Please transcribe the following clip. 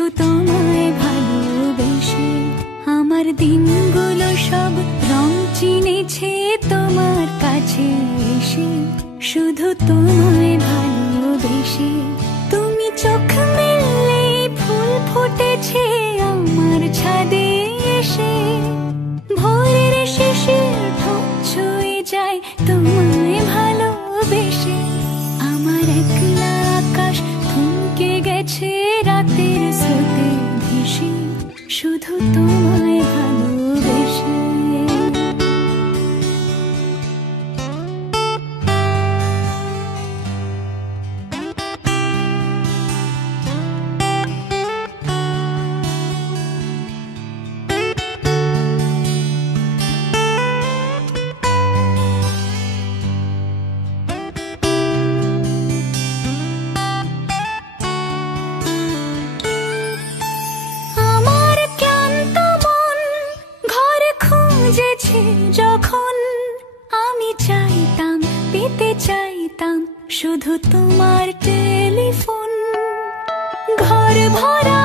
শুধু তোমায় ভালোবেসে আমার দিনগুলো সব রং চিনেছে তোমার কাছে এসে। শুধু তোমায় ভালোবেসে তুমি চোখ মেললে ফুল ফুটেছে আমার ছাদে এসে। ভোরের শেষে ঠোঁট ছুঁয়ে যায় তোমায় ভালোবেসে। আমার একলা আকাশ থমকে গেছে রাতের স্রোতে ভেসে, শুধু তোমায় ভালোবেসে। যখন আমি চাইতাম পেতে চাইতাম শুধু তোমার টেলিফোন। ঘর ভরা